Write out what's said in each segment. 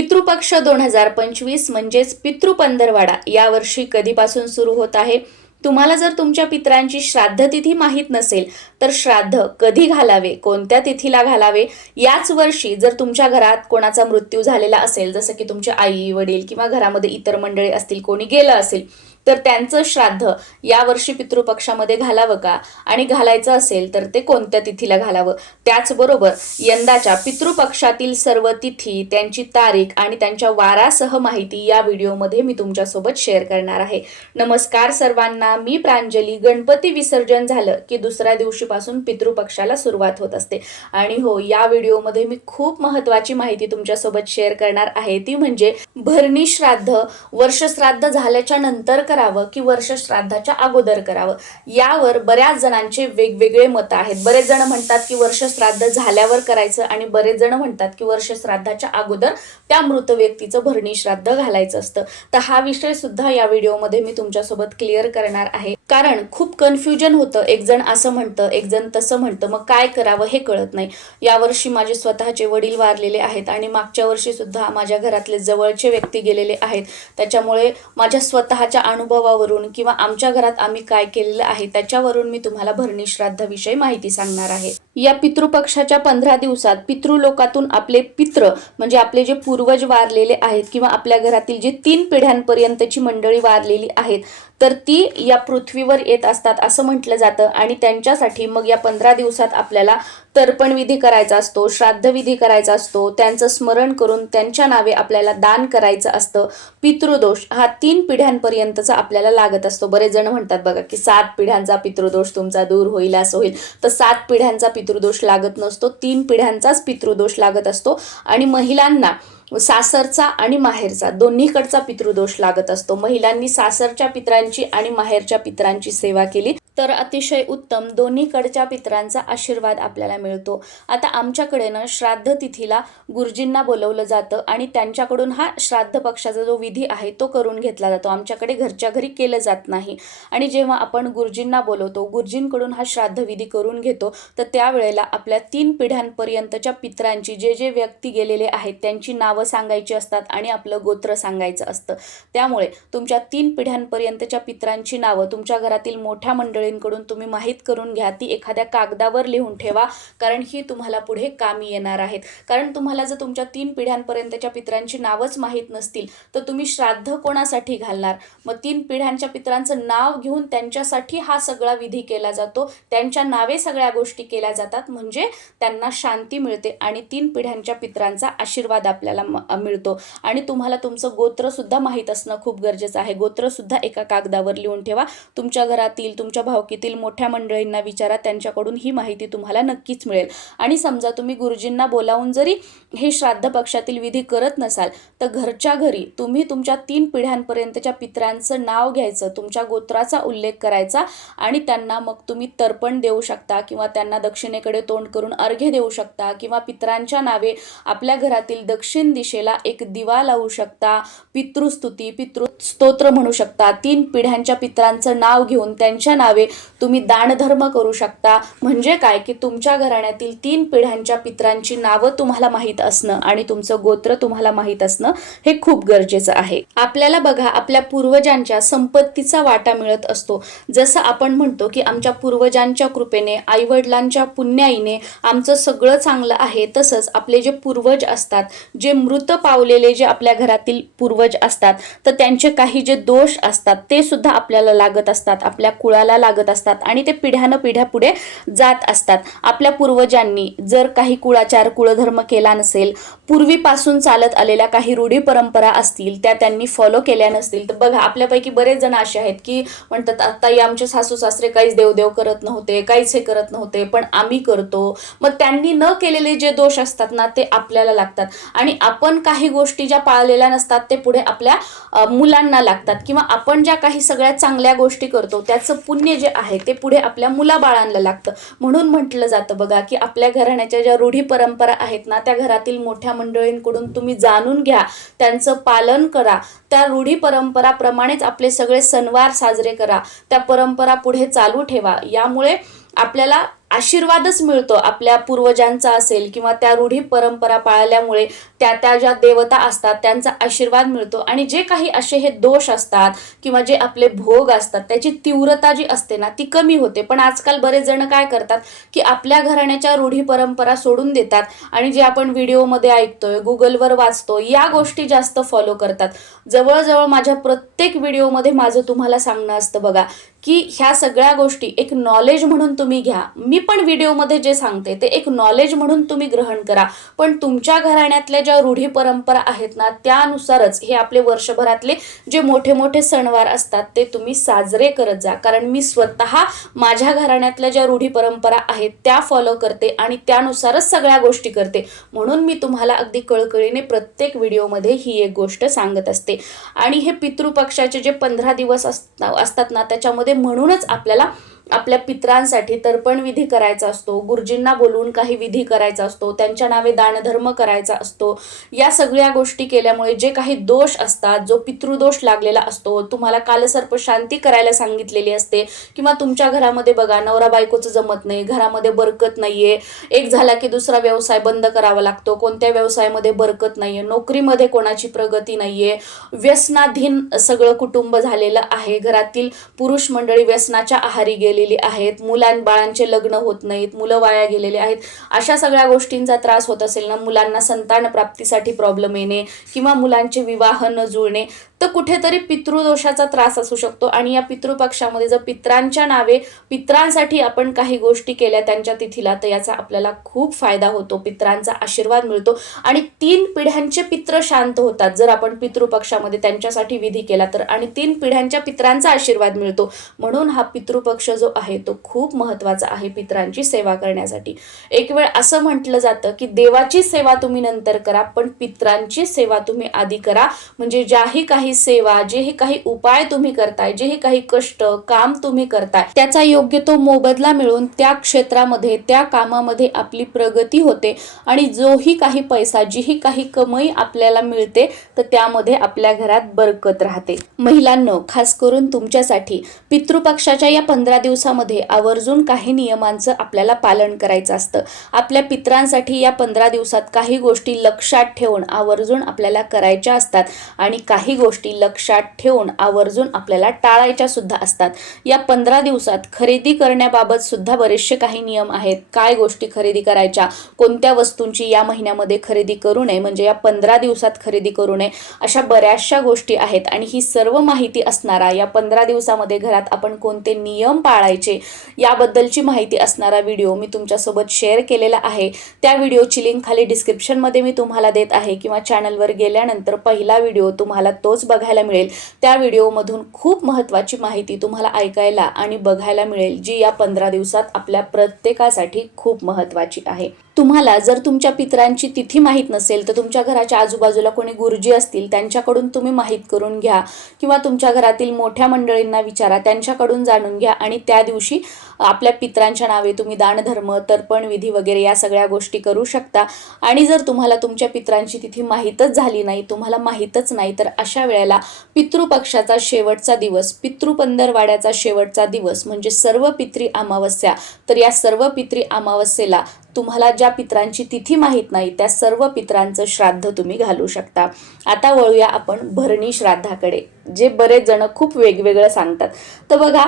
पितृपक्ष दोन हजार पंचवीस म्हणजेच पितृपंधरवाडा यावर्षी कधीपासून सुरू होत आहे. तुम्हाला जर तुमच्या पित्रांची श्राद्ध तिथी माहीत नसेल तर श्राद्ध कधी घालावे कोणत्या तिथीला घालावे? याच वर्षी जर तुमच्या घरात कोणाचा मृत्यू झालेला असेल जसं की तुमचे आई वडील किंवा घरामध्ये इतर मंडळी असतील कोणी गेलं असेल तर त्यांचं श्राद्ध यावर्षी पितृपक्षामध्ये घालावं का? आणि घालायचं असेल तर ते कोणत्या तिथीला घालावं? त्याचबरोबर यंदाच्या पितृपक्षातील सर्व तिथी त्यांची तारीख आणि त्यांच्या वारासह माहिती या व्हिडिओमध्ये मी तुमच्यासोबत शेअर करणार आहे. नमस्कार सर्वांना मी प्रांजली. गणपती विसर्जन झालं की दुसऱ्या दिवशीपासून पितृपक्षाला सुरुवात होत असते. आणि हो या व्हिडिओमध्ये मी खूप महत्त्वाची माहिती तुमच्यासोबत शेअर करणार आहे. ती म्हणजे भरणी श्राद्ध. वर्षश्राद्ध झाल्याच्यानंतर करावं की वर्ष श्राद्धाच्या अगोदर करावं? यावर बऱ्याच जणांचे वेगवेगळे मतं आहेत. बरेच जण म्हणतात की वर्ष श्राद्ध झाल्यावर करायचं आणि बरेच जण म्हणतात की वर्ष श्राद्धाच्या अगोदर त्या मृत व्यक्तीचं भरणी श्राद्ध घालायचं असतं. तर हा विषय सुद्धा या व्हिडिओमध्ये मी तुमच्यासोबत क्लिअर करणार आहे. कारण खूप कन्फ्युजन होतं. एक जण असं म्हणतं एक जण तसं म्हणतं. मग काय करावं हे कळत नाही. यावर्षी माझे स्वतःचे वडील वारलेले आहेत आणि मागच्या वर्षी सुद्धा माझ्या घरातले जवळचे व्यक्ती गेलेले आहेत. त्याच्यामुळे माझ्या स्वतःच्या अनुभवावरून किंवा आमच्या घरात आम्ही काय केलेलं आहे त्याच्यावरून मी तुम्हाला भरणी श्राद्धाविषयी माहिती सांगणार आहे. या पितृपक्षाच्या पंधरा दिवसात पितृलोकातून आपले पित्र म्हणजे आपले जे पूर्वज वारलेले आहेत किंवा आपल्या घरातील जे तीन पिढ्यांपर्यंतची मंडळी वारलेली आहेत तर ती या पृथ्वीवर येत असतात असं म्हटलं जातं आणि त्यांच्यासाठी मग या पंधरा दिवसात आपल्याला तर्पण विधी करायचा असतो श्राद्धविधी करायचा असतो त्यांचं स्मरण करून त्यांच्या नावे आपल्याला दान करायचं असतं. पितृदोष हा तीन पिढ्यांपर्यंतचा आपल्याला लागत असतो. बरेच जण म्हणतात बघा की सात पिढ्यांचा पितृदोष तुमचा दूर होईल असं होईल. तर सात पिढ्यांचा पितृदोष लागत नसतो तीन पिढ्यांचाच पितृदोष लागत असतो. आणि महिलांना सासरचा आणि माहेरचा. दोन्हीकडचा पितृदोष लागत असतो. महिलांनी सासरच्या पित्रांची आणि माहेरच्या पित्रांची सेवा केली तर अतिशय उत्तम. दोन्हीकडच्या पित्रांचा आशीर्वाद आपल्याला मिळतो. आता आमच्याकडे ना श्राद्ध तिथीला गुरुजींना बोलवलं जातं आणि त्यांच्याकडून हा श्राद्ध पक्षाचा जो विधी आहे तो करून घेतला जातो. आमच्याकडे घरच्या घरी केलं जात नाही. आणि जेव्हा आपण गुरुजींना बोलवतो गुरुजींकडून हा श्राद्ध विधी करून घेतो तर त्यावेळेला आपल्या तीन पिढ्यांपर्यंतच्या पित्रांची जे जे व्यक्ती गेलेले आहेत त्यांची नावं सांगायची असतात आणि आपलं गोत्र सांगायचं असतं. त्यामुळे तुमच्या तीन पिढ्यांपर्यंतच्या पित्रांची नावं तुमच्या घरातील मोठ्या मंडळींकडून तुम्ही माहीत करून घ्या. ती एखाद्या कागदावर लिहून ठेवा कारण ही तुम्हाला पुढे कामी येणार आहेत. कारण तुम्हाला जर तुमच्या तीन पिढ्यांपर्यंतच्या पित्रांची नावच माहीत नसतील तर तुम्ही श्राद्ध कोणासाठी घालणार? मग तीन पिढ्यांच्या पित्रांचं नाव घेऊन त्यांच्यासाठी हा सगळा विधी केला जातो. त्यांच्या नावे सगळ्या गोष्टी केल्या जातात. म्हणजे त्यांना शांती मिळते आणि तीन पिढ्यांच्या पित्रांचा आशीर्वाद आपल्याला मिळतो. आणि तुम्हाला तुमचं गोत्रसुद्धा माहीत असणं खूप गरजेचं आहे. गोत्रसुद्धा एका कागदावर लिहून ठेवा. तुमच्या घरातील तुमच्या भावकीतील मोठ्या मंडळींना विचारा. त्यांच्याकडून ही माहिती तुम्हाला नक्कीच मिळेल. आणि समजा तुम्ही गुरुजींना बोलावून जरी हे श्राद्ध पक्षातील विधी करत नसाल तर घरच्या घरी तुम्ही तुमच्या तीन पिढ्यांपर्यंतच्या पित्रांचं नाव घ्यायचं तुमच्या गोत्राचा उल्लेख करायचा आणि त्यांना मग तुम्ही तर्पण देऊ शकता किंवा त्यांना दक्षिणेकडे तोंड करून अर्घ्य देऊ शकता किंवा पित्रांच्या नावे आपल्या घरातील दक्षिण दिशेला एक दिवा लावू शकता. पितृस्तुती पितृ स्तोत्र म्हणू शकता. तीन पिढ्यांच्या पित्रांचं नाव घेऊन त्यांच्या नावे तुम्ही दानधर्म करू शकता. म्हणजे काय? की तुमच्या घराण्यातील तीन पिढ्यांच्या पित्रांची नावं तुम्हाला माहीत असणं आणि तुमचं गोत्र तुम्हाला माहीत असणं हे खूप गरजेचं आहे. आपल्याला बघा आपल्या पूर्वजांच्या संपत्तीचा वाटा मिळत असतो. जसं आपण म्हणतो की आमच्या पूर्वजांच्या कृपेने आईवडिलांच्या पुण्याईने आमचं सगळं चांगलं आहे तसंच आपले जे पूर्वज असतात जे मृत पावलेले जे आपल्या घरातील पूर्वज असतात तर त्यांचे काही जे दोष असतात ते सुद्धा आपल्याला लागत असतात आपल्या कुळाला लागत असतात आणि ते पिढ्यानं पिढ्या पुढे जात असतात. आपल्या पूर्वजांनी जर काही कुळाचार कुळधर्म केला नसेल पूर्वीपासून चालत आलेल्या काही रूढी परंपरा असतील त्या त्यांनी फॉलो केल्या नसतील तर बघा आपल्यापैकी बरेच जण असे आहेत की म्हणतात आत्ताही आमचे सासू सासरे काहीच देवदेव करत नव्हते काहीच हे करत नव्हते पण आम्ही करतो. मग त्यांनी न केलेले जे दोष असतात ना ते आपल्याला लागतात. आणि आप आपण काही गोष्टी ज्या पाळलेल्या नसतात ते पुढे आपल्या मुलांना लागतात. किंवा आपण ज्या काही सगळ्या चांगल्या गोष्टी करतो त्याचं पुण्य जे आहे ते पुढे आपल्या मुलाबाळांना लागतं. म्हणून म्हटलं जातं बघा की आपल्या घराण्याच्या ज्या रूढी परंपरा आहेत ना त्या घरातील मोठ्या मंडळींकडून तुम्ही जाणून घ्या त्यांचं पालन करा. त्या रूढी परंपराप्रमाणेच आपले सगळे सणवार साजरे करा. त्या परंपरा पुढे चालू ठेवा. यामुळे आपल्याला आशीर्वादच मिळतो आपल्या पूर्वजांचा असेल किंवा त्या रूढी परंपरा पाळल्यामुळे त्या त्या ज्या देवता असतात त्यांचा आशीर्वाद मिळतो. आणि जे काही असे हे दोष असतात किंवा जे आपले भोग असतात त्याची तीव्रता जी असते ना ती कमी होते. पण आजकाल बरेच जण काय करतात की आपल्या घराण्याच्या रूढी परंपरा सोडून देतात आणि जे आपण व्हिडिओमध्ये ऐकतोय गुगलवर वाचतो या गोष्टी जास्त फॉलो करतात. जवळजवळ माझ्या प्रत्येक व्हिडिओमध्ये माझं तुम्हाला सांगणं असतं बघा की ह्या सगळ्या गोष्टी एक नॉलेज म्हणून तुम्ही घ्या. मी पण व्हिडिओमध्ये जे सांगते ते एक नॉलेज म्हणून तुम्ही ग्रहण करा. पण तुमच्या घराण्यातल्या ज्या रूढी परंपरा आहेत ना त्यानुसारच हे आपले वर्षभरातले जे मोठे मोठे सणवार असतात ते तुम्ही साजरे करत जा. कारण मी स्वतः माझ्या घराण्यातल्या ज्या रूढी परंपरा आहेत त्या फॉलो करते आणि त्यानुसारच सगळ्या गोष्टी करते. म्हणून मी तुम्हाला अगदी कळकळीने प्रत्येक व्हिडिओमध्ये ही एक गोष्ट सांगत असते. आणि हे पितृपक्षाचे जे पंधरा दिवस असतात ना त्याच्यामध्ये म्हणूनच आपल्याला आपल्या पित्रांसाठी तर्पण विधी करायचा असतो गुरुजींना बोलवून काही विधी करायचा असतो त्यांच्या नावे दानधर्म करायचा असतो या सगळ्या गोष्टी केल्यामुळे जे काही दोष असतात जो पितृदोष लागलेला असतो तुम्हाला कालसर्प शांती करायला सांगितलेली असते किंवा तुमच्या घरामध्ये बघा नवरा बायकोचं जमत नाही घरामध्ये बरकत नाहीये एक झाला की दुसरा व्यवसाय बंद करावा लागतो कोणत्या व्यवसायामध्ये बरकत नाहीये नोकरीमध्ये कोणाची प्रगती नाहीये व्यसनाधीन सगळं कुटुंब झालेलं आहे घरातील पुरुष मंडळी व्यसनाच्या आहारी गेलेली आहेत मुलां बाळांचे लग्न होत नाहीत मुलं वाया गेलेले आहेत अशा सगळ्या गोष्टींचा त्रास होत असेल ना मुलांना संतान प्राप्तीसाठी प्रॉब्लेम येणे किंवा मुलांचे विवाह न जुळणे तर कुठेतरी पितृदोषाचा त्रास असू शकतो. आणि या पितृपक्षामध्ये जर पित्रांच्या नावे पित्रांसाठी आपण काही गोष्टी केल्या त्यांच्या तिथीला तर याचा आपल्याला खूप फायदा होतो. पित्रांचा आशीर्वाद मिळतो. आणि तीन पिढ्यांचे पित्र शांत होतात. जर आपण पितृपक्षामध्ये त्यांच्यासाठी विधी केला तर आणि तीन पिढ्यांच्या पित्रांचा आशीर्वाद मिळतो. म्हणून हा पितृपक्ष जो आहे तो खूप महत्त्वाचा आहे पित्रांची सेवा करण्यासाठी. एक वेळ असं म्हटलं जातं की देवाची सेवा तुम्ही नंतर करा पण पित्रांची सेवा तुम्ही आधी करा. म्हणजे ज्याही काही सेवा जे हे काही उपाय तुम्ही करताय जेही काही कष्ट काम तुम्ही करताय त्याचा योग्य तो मोबदला मिळून त्या क्षेत्रामध्ये त्या कामामध्ये आपली प्रगती होते. आणि जोही काही पैसा जीही काही कमाई आपल्याला मिळते तर त्यामध्ये आपल्या घरात बरकत राहते. महिलांनो खास करून तुमच्यासाठी पितृपक्षाच्या या पंधरा दिवसामध्ये आवर्जून काही नियमांचं आपल्याला पालन करायचं असतं. आपल्या पित्रांसाठी या पंधरा दिवसात काही गोष्टी लक्षात ठेवून आवर्जून आपल्याला करायच्या असतात. आणि काही गोष्टी लक्षात ठेवून आवर्जून आपल्याला टाळायच्या सुद्धा असतात. या पंधरा दिवसात खरेदी करण्याबाबत सुद्धा बरेचसे काही नियम आहेत. काय गोष्टी खरेदी करायच्या? कोणत्या वस्तूंची या महिन्यामध्ये खरेदी करू नये? म्हणजे या पंधरा दिवसात खरेदी करू नये. अशा बऱ्याचशा गोष्टी आहेत. आणि ही सर्व माहिती असणारा या पंधरा दिवसामध्ये घरात आपण कोणते नियम पाळायचे याबद्दलची माहिती असणारा व्हिडिओ मी तुमच्यासोबत शेअर केलेला आहे. त्या व्हिडिओची लिंक खाली डिस्क्रिप्शनमध्ये मी तुम्हाला देत आहे. किंवा चॅनलवर गेल्यानंतर पहिला व्हिडिओ तुम्हाला तोच बघायला मिळेल. त्या व्हिडिओमधून खूप महत्त्वाची माहिती तुम्हाला ऐकायला आणि बघायला मिळेल जी या पंधरा दिवसात आपल्या प्रत्येकासाठी खूप महत्त्वाची आहे. तुम्हाला जर तुमच्या पित्रांची तिथी माहीत नसेल तर तुमच्या घराच्या आजूबाजूला कोणी गुरुजी असतील त्यांच्याकडून तुम्ही माहीत करून घ्या. किंवा तुमच्या घरातील मोठ्या मंडळींना विचारा त्यांच्याकडून जाणून घ्या. आणि त्या दिवशी आपल्या पित्रांच्या नावे तुम्ही दानधर्म तर्पण विधी वगैरे या सगळ्या गोष्टी करू शकता. आणि जर तुम्हाला तुमच्या पित्रांची तिथी माहीतच झाली नाही तुम्हाला माहीतच नाही तर अशा वेळेला पितृपक्षाचा शेवटचा दिवस पितृपंधरवाड्याचा शेवटचा दिवस म्हणजे सर्व पित्री अमावस्या तर या सर्व पित्री अमावस्येला तुम्हाला ज्या पित्रांची तिथी माहीत नाही त्या सर्व पित्रांचं श्राद्ध तुम्ही घालू शकता. आता वळूया आपण भरणी श्राद्धाकडे. जे बरेच जण खूप वेगवेगळं सांगतात. तर बघा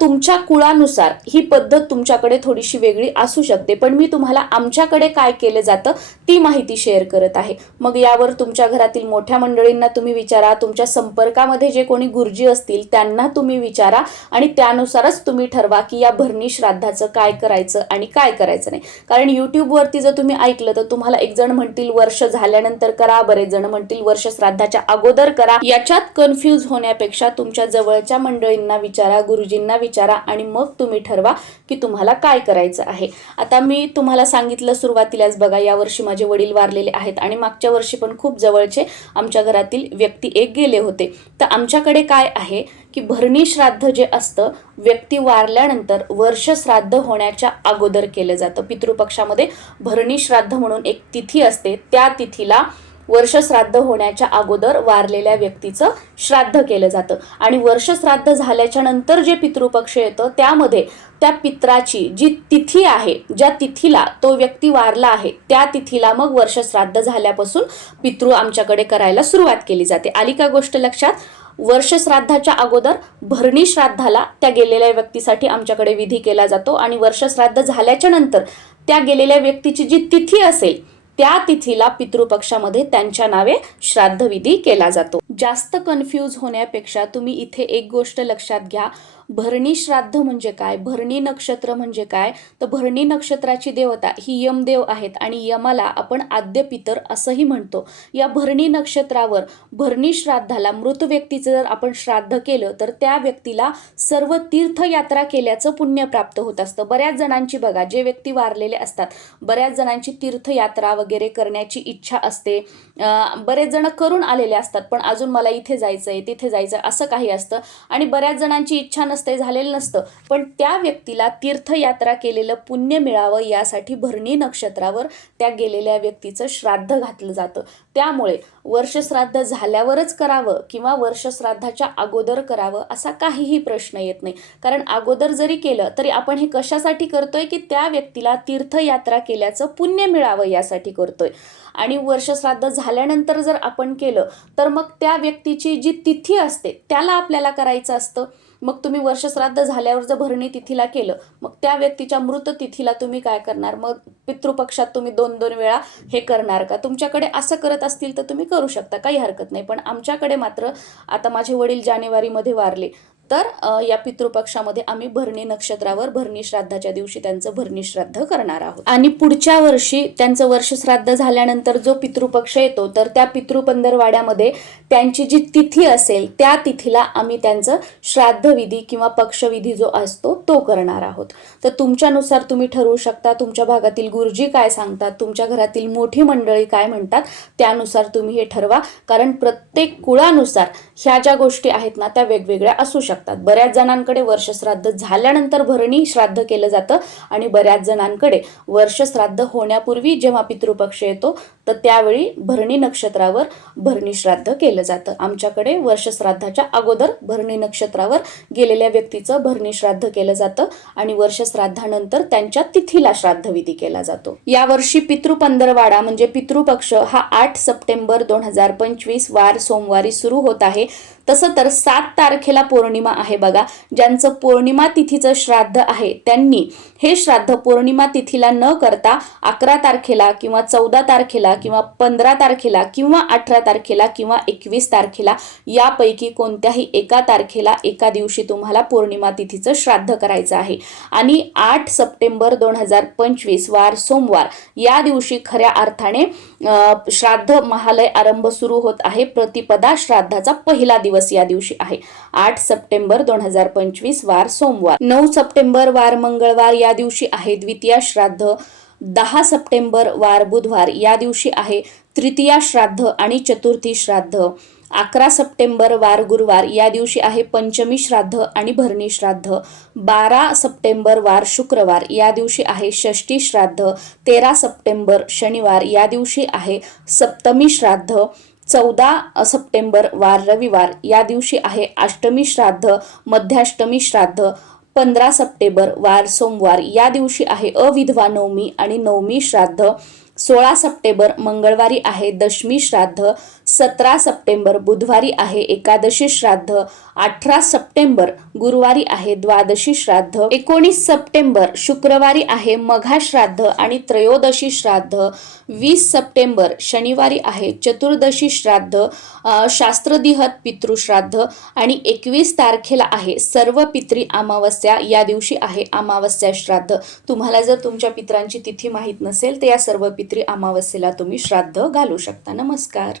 तुमच्या कुळानुसार ही पद्धत तुमच्याकडे थोडीशी वेगळी असू शकते पण मी तुम्हाला आमच्याकडे काय केलं जातं ती माहिती शेअर करत आहे. मग यावर तुमच्या घरातील मोठ्या मंडळींना तुम्ही विचारा तुमच्या संपर्कामध्ये जे कोणी गुरुजी असतील त्यांना तुम्ही विचारा आणि त्यानुसारच तुम्ही ठरवा की या भरणी श्राद्धाचं काय करायचं आणि काय करायचं नाही. कारण यूट्यूबवरती जर तुम्ही ऐकलं तर तुम्हाला एक जण म्हणतील वर्ष झाल्यानंतर करा. बरेच जण म्हणतील वर्ष श्राद्धाच्या अगोदर करा. याच्यात कन्फ्यूज होण्यापेक्षा तुमच्या जवळच्या मंडळींना विचारा गुरुजींना विचारा आणि मग तुम्ही ठरवा की तुम्हाला काय करायचं आहे. आता मी तुम्हाला सांगितलं सुरुवातीलाच बघा यावर्षी माझे वडील वारलेले आहेत आणि मागच्या वर्षी पण खूप जवळचे आमच्या घरातील व्यक्ती एक गेले होते. तर आमच्याकडे काय आहे की भरणी श्राद्ध जे असतं व्यक्ती वारल्यानंतर वर्ष श्राद्ध होण्याच्या अगोदर केलं जातं. पितृपक्षामध्ये भरणी श्राद्ध म्हणून एक तिथी असते. त्या तिथीला वर्षश्राद्ध होण्याच्या अगोदर वारलेल्या व्यक्तीचं श्राद्ध केलं जातं. आणि वर्षश्राद्ध झाल्याच्यानंतर जे पितृपक्ष येतं त्यामध्ये त्या पित्राची जी तिथी आहे ज्या तिथीला तो व्यक्ती वारला आहे त्या तिथीला मग वर्षश्राद्ध झाल्यापासून पितृ आमच्याकडे करायला सुरुवात केली जाते. आली का गोष्ट लक्षात? वर्ष श्राद्धाच्या अगोदर भरणी श्राद्धाला त्या गेलेल्या व्यक्तीसाठी आमच्याकडे विधी केला जातो आणि वर्ष श्राद्ध झाल्याच्यानंतर त्या गेलेल्या व्यक्तीची जी तिथी असेल त्या तिथीला पितृपक्षामध्ये त्यांच्या नावे श्राद्धविधी केला जातो. जास्त कन्फ्यूज होण्यापेक्षा तुम्ही इथे एक गोष्ट लक्षात घ्या. भरणी श्राद्ध म्हणजे काय? भरणी नक्षत्र म्हणजे काय? तर भरणी नक्षत्राची देवता ही यमदेव आहेत आणि यमाला आपण आद्यपितर असंही म्हणतो. या भरणी नक्षत्रावर भरणी श्राद्धाला मृत व्यक्तीचं जर आपण श्राद्ध केलं तर त्या व्यक्तीला सर्व तीर्थयात्रा केल्याचं पुण्य प्राप्त होत असतं. बऱ्याच जणांची बघा जे व्यक्ती वारलेले असतात बऱ्याच जणांची तीर्थयात्रा वगैरे करण्याची इच्छा असते. बरेच जण करून आलेले असतात पण अजून मला इथे जायचं आहे तिथे जायचं आहे असं काही असतं. आणि बऱ्याच जणांची इच्छा नसते झालेलं नसतं. पण त्या व्यक्तीला तीर्थयात्रा केलेलं पुण्य मिळावं यासाठी भरणी नक्षत्रावर त्या गेलेल्या व्यक्तीचं श्राद्ध घातलं जातं. त्यामुळे वर्षश्राद्ध झाल्यावरच करावं किंवा वर्षश्राद्धाच्या अगोदर करावं असा काहीही प्रश्न येत नाही. कारण अगोदर जरी केलं तरी आपण हे कशासाठी करतोय की त्या व्यक्तीला तीर्थयात्रा केल्याचं पुण्य मिळावं यासाठी करतोय. आणि वर्षश्राद्ध झाल्यानंतर जर आपण केलं तर मग त्या व्यक्तीची जी तिथी असते त्याला आपल्याला करायचं असतं? मग तुम्ही वर्षश्राद्ध झाल्यावर जर भरणी तिथीला केलं मग त्या व्यक्तीच्या मृत तिथीला तुम्ही काय करणार? मग पितृपक्षात तुम्ही दोन दोन वेळा हे करणार का? तुमच्याकडे असं करत असतील तर तुम्ही करू शकता काही हरकत नाही. पण आमच्याकडे मात्र आता माझे वडील जानेवारीमध्ये वारले तर या पितृपक्षामध्ये आम्ही भरणी नक्षत्रावर भरणी श्राद्धाच्या दिवशी त्यांचं भरणी श्राद्ध करणार आहोत. आणि पुढच्या वर्षी त्यांचं वर्ष श्राद्ध झाल्यानंतर जो पितृपक्ष येतो तर त्या पितृपंधरवाड्यामध्ये त्यांची जी तिथी असेल त्या तिथीला आम्ही त्यांचं श्राद्धविधी किंवा पक्षविधी जो असतो तो करणार आहोत. तर तुमच्यानुसार तुम्ही ठरवू शकता तुमच्या भागातील गुरुजी काय सांगतात तुमच्या घरातील मोठी मंडळी काय म्हणतात त्यानुसार तुम्ही हे ठरवा. कारण प्रत्येक कुळानुसार ह्या ज्या गोष्टी आहेत ना त्या वेगवेगळ्या असू शकतात. बऱ्याच जणांकडे वर्षश्राद्ध झाल्यानंतर भरणी श्राद्ध केलं जातं आणि बऱ्याच जणांकडे वर्षश्राद्ध होण्यापूर्वी जेव्हा पितृपक्ष येतो तर त्यावेळी भरणी नक्षत्रावर भरणी श्राद्ध केलं जातं. आमच्याकडे वर्षश्राद्धाच्या अगोदर भरणी नक्षत्रावर गेलेल्या व्यक्तीचं भरणी श्राद्ध केलं जातं आणि वर्षश्राद्धानंतर त्यांच्या तिथीला श्राद्धविधी केला जातो. यावर्षी पितृपंधरवाडा म्हणजे पितृपक्ष हा आठ सप्टेंबर दोन हजार पंचवीस वार सोमवारी सुरू होत आहे. तसं तर सात तारखेला पौर्णिमा आहे बघा ज्यांचं पौर्णिमा तिथीचं श्राद्ध आहे त्यांनी हे श्राद्ध पौर्णिमा तिथीला न करता अकरा तारखेला किंवा चौदा तारखेला किंवा पंधरा तारखेला किंवा अठरा तारखेला किंवा एकवीस तारखेला यापैकी कोणत्याही एका तारखेला एका दिवशी तुम्हाला पौर्णिमा तिथीचं श्राद्ध करायचं आहे. आणि आठ सप्टेंबर दोन हजार पंचवीस वार सोमवार या दिवशी खऱ्या अर्थाने श्राद्ध महालय आरंभ सुरू होत आहे. प्रतिपदा श्राद्धाचा पहिला दिवस या दिवशी आहे. आठ सप्टेंबर दोन हजार पंचवीस वार सोमवार. नऊ सप्टेंबर वार मंगळवार या दिवशी आहे. द्वितीया श्राद्ध. दहा सप्टेंबर वार बुधवार या दिवशी आहे. तृतीया श्राद्ध आणि चतुर्थी श्राद्ध. अकरा सप्टेंबर वार गुरुवार या दिवशी आहे. पंचमी श्राद्ध आणि भरणी श्राद्ध. बारा सप्टेंबर वार शुक्रवार या दिवशी आहे. षष्ठी श्राद्ध. तेरा सप्टेंबर शनिवार या दिवशी आहे. सप्तमी श्राद्ध. चौदा सप्टेंबर वार रविवार या दिवशी आहे अष्टमी श्राद्ध मध्याष्टमी श्राद्ध. पंधरा सप्टेंबर वार सोमवार या दिवशी आहे अविधवा नवमी आणि नवमी श्राद्ध. सोळा सप्टेंबर मंगळवारी आहे दशमी श्राद्ध सतरा सप्टेंबर बुधवारी आहे एकादशी श्राद्ध अठरा सप्टेंबर गुरुवारी आहे द्वादशी श्राद्ध एकोणीस सप्टेंबर शुक्रवारी आहे मघा श्राद्ध आणि त्रयोदशी श्राद्ध वीस सप्टेंबर शनिवारी आहे चतुर्दशी श्राद्ध शास्त्रदिहत पितृश्राद्ध आणि एकवीस तारखेला आहे सर्व पित्री अमावस्या या दिवशी आहे अमावस्या श्राद्ध. तुम्हाला जर तुमच्या पित्रांची तिथी माहीत नसेल तर या सर्व पित्र पित्री अमावस्येला तुम्ही श्राद्ध घालू शकता. नमस्कार.